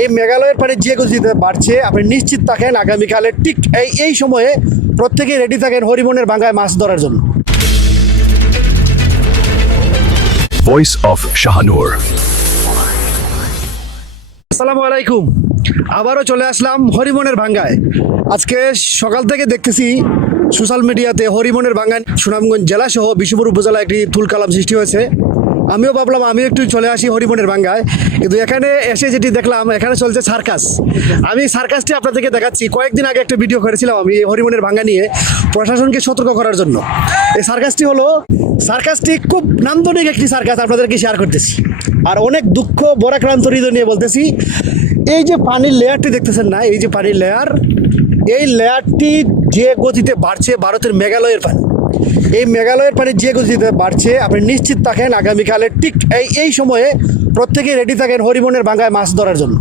এই মেঘালয়ের পানি যে গতিতে বাড়ছে আপনি নিশ্চিত থাকেন আগামীকালে ঠিক এই সময়ে প্রত্যেকেই রেডি থাকেন হরিমনের ভাঙ্গায় মাছ ধরার জন্য। Voice of Shahanur. আসসালামু আলাইকুম, আবারও চলে আসলাম হরিমনের ভাঙ্গায়। আজকে সকাল থেকে দেখতেছি সোশ্যাল মিডিয়াতে হরিমনের ভাঙ্গায় সুনামগঞ্জ জেলা সহ বিষ্ণুপুর উপজেলা একটি তুলকালাম সৃষ্টি হয়েছে। আমিও ভাবলাম আমিও একটু চলে আসি হরিমনের ভাঙ্গায়, কিন্তু এখানে এসে যেটি দেখলাম এখানে চলছে সার্কাস। আমি সার্কাসটি আপনাদেরকে দেখাচ্ছি। কয়েকদিন আগে একটা ভিডিও করেছিলাম আমি হরিমনের ভাঙ্গা নিয়ে প্রশাসনকে সতর্ক করার জন্য। এই সার্কাসটি খুব নান্দনিক একটি সার্কাস আপনাদেরকে শেয়ার করতেছি, আর অনেক দুঃখ বরাক্রান্ত হৃদয় নিয়ে বলতেছি। এই যে পানির লেয়ারটি দেখতেছেন না, এই যে পানির লেয়ার, এই লেয়ারটি যে গতিতে বাড়ছে ভারতের মেঘালয়ের পানি, এই মেঘালয়ের পানি যে গতিতে বাড়ছে আপনি নিশ্চিত থাকেন আগামীকালে ঠিক এই সময়ে প্রত্যেকেই রেডি থাকেন হরিমনের ভাঙ্গায় মাছ ধরার জন্য।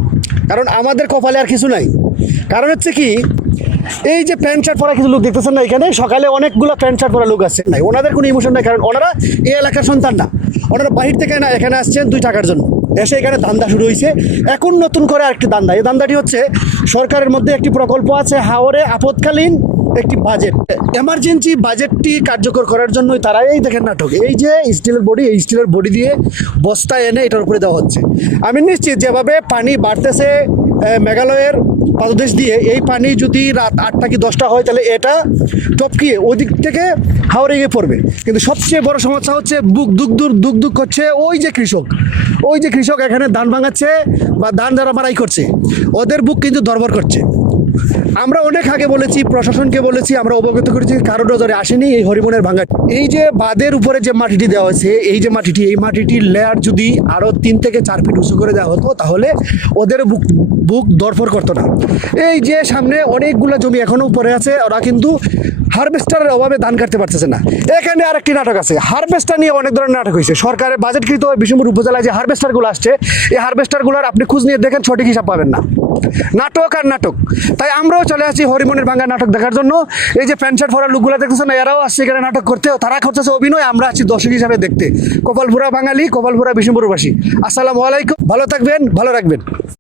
কারণ আমাদের কপালে আর কিছু নাই। কারণ হচ্ছে কি, এই যে প্যান্ট শার্ট পরা কিছু লোক দেখতেছেন না, এখানে সকালে অনেকগুলো প্যান্ট শার্ট পরা লোক আছে নাই, ওনাদের কোনো ইমোশন নাই। কারণ ওনারা এই এলাকার সন্তান না, ওনারা বাহির থেকে না এখানে আসছেন 2 টাকার জন্য। এসে এখানে ধান্দা শুরু হয়েছে। এখন নতুন করে আরেকটি ধান্দা, এই ধান্দাটি হচ্ছে সরকারের মধ্যে একটি প্রকল্প আছে হাওরে আপদকালীন একটি বাজেট, এমার্জেন্সি বাজেটটি কার্যকর করার জন্যই তারা এই দেখেন নাটক, এই যে স্টিলের বডি, এই স্টিলের বডি দিয়ে বস্তা এনে এটার উপরে দেওয়া হচ্ছে। আমি নিশ্চিত যেভাবে পানি বাড়তেছে মেঘালয়ের পাদদেশ দিয়ে, এই পানি যদি রাত 8টা কি 10টা হয় তাহলে এটা টপকিয়ে ওই দিক থেকে হাওড়ে গিয়ে পড়বে। কিন্তু সবচেয়ে বড় সমস্যা হচ্ছে বুক দুক করছে ওই যে কৃষক এখানে ধান ভাঙাচ্ছে বা ধান যারা মারাই করছে, ওদের বুক কিন্তু দরবার করছে। আমরা অনেক আগে বলেছি, প্রশাসনকে বলেছি, আমরা অবগত করেছি, কারো নজরে আসেনি এই হরিমনের ভাঙ্গা। এই যে বাঁধের উপরে যে মাটিটি দেওয়া হয়েছে, এই মাটিটির লেয়ার যদি আরও 3 থেকে 4 ফিট উঁচু করে দেওয়া হতো তাহলে ওদের বুক দরফর করতো না। এই যে সামনে অনেকগুলো জমি এখনও পড়ে আছে, ওরা কিন্তু হারভেস্টারের অভাবে ধান কাটতে পারতেছে না। এখানে আরেকটি নাটক আছে, হারভেস্টার নিয়ে অনেক ধরনের নাটক হয়েছে। সরকারের বাজেটকৃত বিষ্ণুপুর উপজেলায় যে হারভেস্টারগুলো আসছে, এই হারভেস্টারগুলোর আপনি খোঁজ নিয়ে দেখেন সঠিক হিসাব পাবেন না, নাটক আর নাটক। তাই আমরাও চলে আসি হরিমনের ভাঙ্গা নাটক দেখার জন্য। এই যে প্যান্ট শার্ট পরা লোকগুলো দেখতেছেন, এরাও আসছে এখানে নাটক করতে, তারা করতেছে অভিনয়, আমরা আছি দর্শক হিসাবে দেখতে। কপালপুরা বাঙালি, কপালপুরা বিষ্ণুপুরবাসী। আসসালামু আলাইকুম, ভালো থাকবেন, ভালো রাখবেন।